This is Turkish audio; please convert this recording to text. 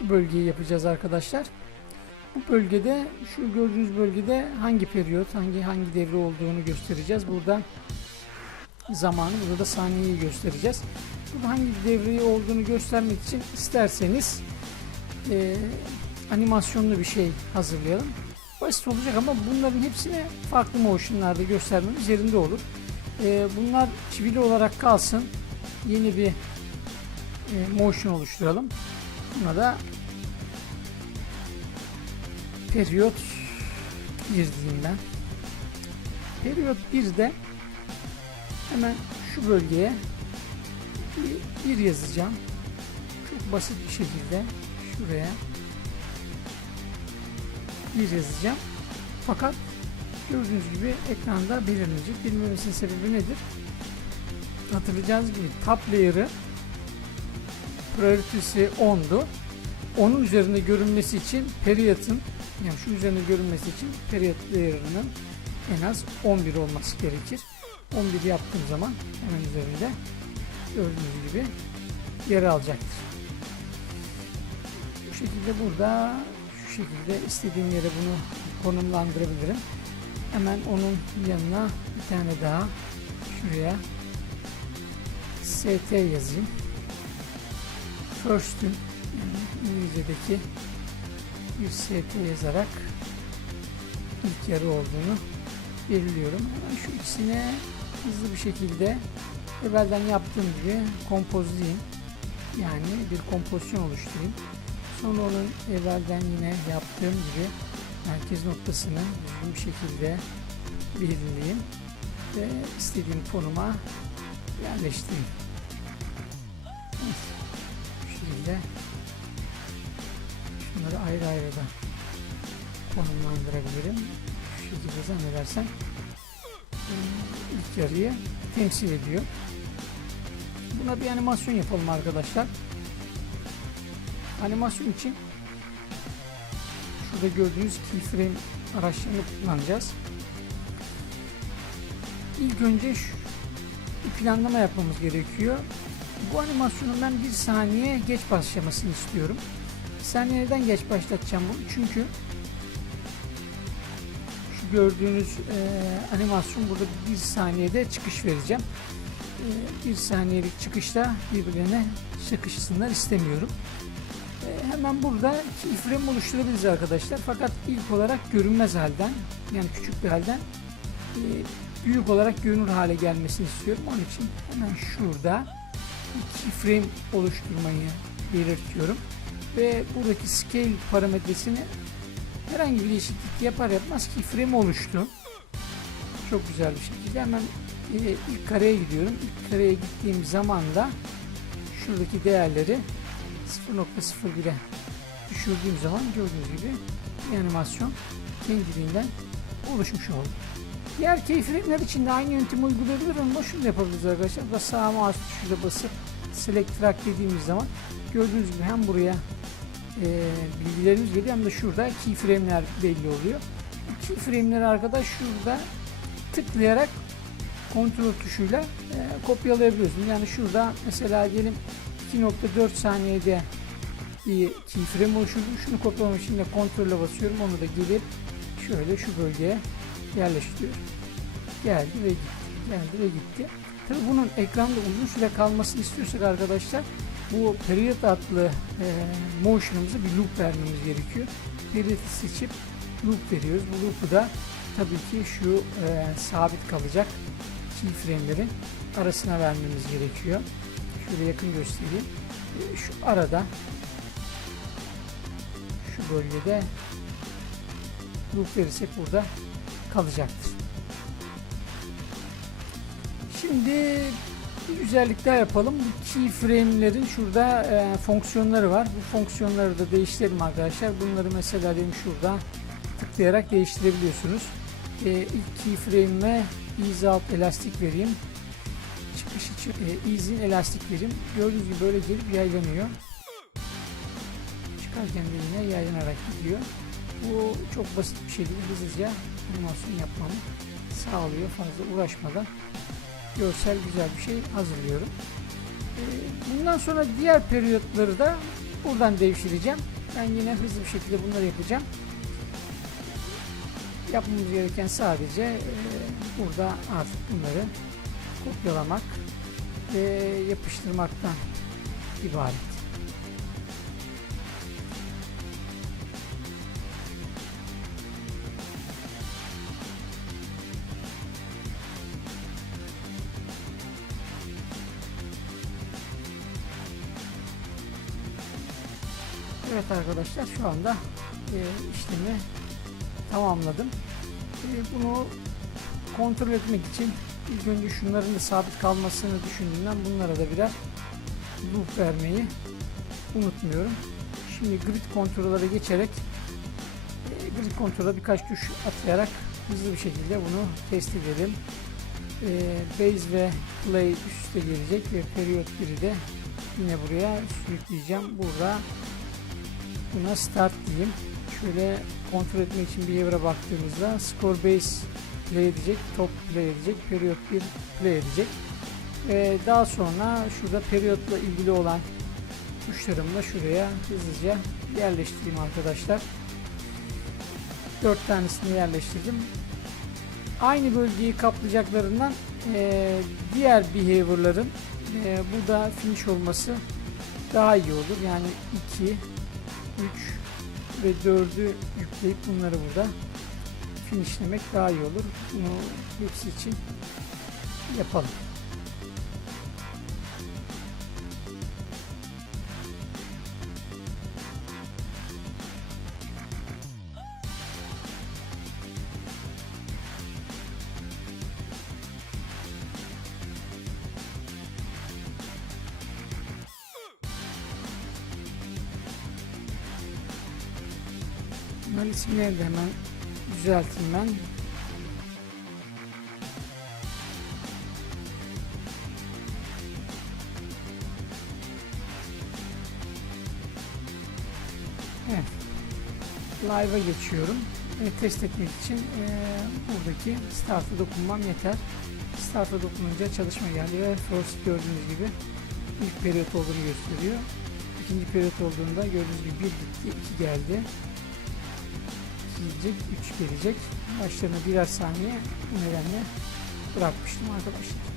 şu bölgeyi yapacağız arkadaşlar. Bu bölgede şu gördüğünüz bölgede hangi periyot, hangi hangi devre olduğunu göstereceğiz. Burada zamanı, burada da saniyeyi göstereceğiz. Burada hangi devreyi olduğunu göstermek için isterseniz e, animasyonlu bir şey hazırlayalım. Basit olacak ama bunların hepsini farklı motionlarda göstermemiz yerinde olur. E, bunlar çivili olarak kalsın. Yeni bir e, motion oluşturalım. Buna da periyot 1 diyeyim. Periyot 1'de hemen şu bölgeye bir, bir yazacağım. Çok basit bir şekilde şuraya bir yazacağım. Fakat gördüğünüz gibi ekranda belirleyecek. Bilmemesinin sebebi nedir? Hatırlayacağınız gibi top layer'ı priority'si 10'du. Onun üzerinde görünmesi için period'ın yani şu üzerinde görünmesi için period layer'ının en az 11 olması gerekir. 11 yaptığım zaman hemen üzerinde gördüğünüz gibi yer alacaktır. Bu şekilde burada şu şekilde istediğim yere bunu konumlandırabilirim. Hemen onun yanına bir tane daha şuraya ST yazayım. First'ün İngilizce'deki ST yazarak ilk yarı olduğunu belirliyorum. Şu ikisine hızlı bir şekilde evvelden yaptığım gibi kompozlayayım. Yani bir kompozisyon oluşturayım. Sonra onun evvelden yine yaptığım gibi merkez noktasını düzgün şekilde belirleyeyim ve istediğim konuma yerleştireyim. Şekilde şunları ayrı ayrı da konumlandırabilirim. Şu şekilde zannedersem ilk yarıyı temsil ediyor. Buna bir animasyon yapalım arkadaşlar. Animasyon için şurada gördüğünüz keyframe araçlarını kullanacağız. İlk önce şu bir planlama yapmamız gerekiyor. Bu animasyonun ben bir saniye geç başlamasını istiyorum. Bir saniye geç başlatacağım bunu? Çünkü şu gördüğünüz e, animasyon burada bir saniyede çıkış vereceğim. E, bir saniyelik çıkışta birbirine sıkışsınlar istemiyorum. E, hemen burada keyframe oluşturabiliriz arkadaşlar. Fakat ilk olarak görünmez halden yani küçük bir halden e, büyük olarak görünür hale gelmesini istiyorum. Onun için hemen şurada keyframe oluşturmayı belirtiyorum. Ve buradaki scale parametresini herhangi bir değişiklik yapar yapmaz keyframe oluştu. Çok güzel bir şekilde hemen e, ilk kareye gidiyorum. İlk kareye gittiğim zaman da şuradaki değerleri 0.01'e düşürdüğüm zaman gördüğünüz gibi bir animasyon kendiliğinden oluşmuş oldu. Diğer keyfremler için de aynı yöntemi uygulayabilir ama şunu yapabiliriz arkadaşlar. Burada sağ mouse tuşuyla basıp select track dediğimiz zaman gördüğünüz gibi hem buraya e, bilgilerimiz geliyor hem de şurada keyframe'ler belli oluyor. Keyframe'leri arkadaş şurada tıklayarak kontrol tuşuyla e, kopyalayabiliyorsunuz. Yani şurada mesela diyelim 2.4 saniyede bir keyframe oluşturdu. Şunu kopyalamak için de kontrolle basıyorum. Onu da gelip şöyle şu bölgeye yerleştiriyorum. Geldi ve gitti. Geldi ve gitti. Tabii bunun ekranda uzun süre kalmasını istiyorsak arkadaşlar bu period adlı e, motion'ımıza bir loop vermemiz gerekiyor. Period'i seçip loop veriyoruz. Bu loop'u da tabii ki şu e, sabit kalacak keyframe'lerin arasına vermemiz gerekiyor. Şöyle yakın göstereyim. E, şu arada şu bölgede loop verirsek burada kalacaktır. Şimdi bir güzellik daha yapalım. Bu keyframe'lerin şurada e, fonksiyonları var. Bu fonksiyonları da değiştirelim arkadaşlar. Bunları mesela benim şurada tıklayarak değiştirebiliyorsunuz. E, ilk keyframe'e ease out elastik vereyim. Çıkış için e, ease'in elastik vereyim. Gördüğünüz gibi böyle gelip yaylanıyor. Çıkarken de yine yaylanarak gidiyor. Bu çok basit bir şekilde hızlıca animasyon yapmamı sağlıyor fazla uğraşmadan görsel güzel bir şey hazırlıyorum. Ee, Bundan sonra diğer periyotları da Buradan devşireceğim. Ben yine hızlı bir şekilde bunları yapacağım. Yapmamız gereken sadece e, burada artık bunları kopyalamak ve yapıştırmaktan ibaret. Evet arkadaşlar şu anda e, işlemi tamamladım. E, bunu kontrol etmek için ilk önce şunların da sabit kalmasını düşündüğümden bunlara da birer loop vermeyi unutmuyorum. Şimdi grid kontrolöre geçerek e, grid kontrola birkaç tuş atayarak hızlı bir şekilde bunu test edelim. E, base ve play üst üste gelecek ve period 1'i de yine buraya sürükleyeceğim. Burada buna start diyeyim. Şöyle kontrol etmek için behavior'a baktığımızda score base play edecek, top play edecek, period 1 play edecek. Ve daha sonra şurada periyotla ilgili olan tuşlarımı da şuraya hızlıca yerleştireyim arkadaşlar. 4 tanesini yerleştirdim. Aynı bölgeyi kaplayacaklarından eee, diğer behavior'ların eee, burada finish olması daha iyi olur. Yani 2, 3 ve 4'ü yükleyip bunları burada finishlemek daha iyi olur. Bunu hepsi için yapalım. Bunların isimlerini de hemen düzelteyim ben. Evet. Live'a geçiyorum. E, test etmek için e, buradaki Start'a dokunmam yeter. Start'a dokununca çalışma geldi ve first gördüğünüz gibi ilk periyot olduğunu gösteriyor. İkinci periyot olduğunda gördüğünüz gibi 1 gitti, 2 geldi gelecek, 3 gelecek. Başlarına birer saniye bu nedenle bırakmıştım arkadaşlar.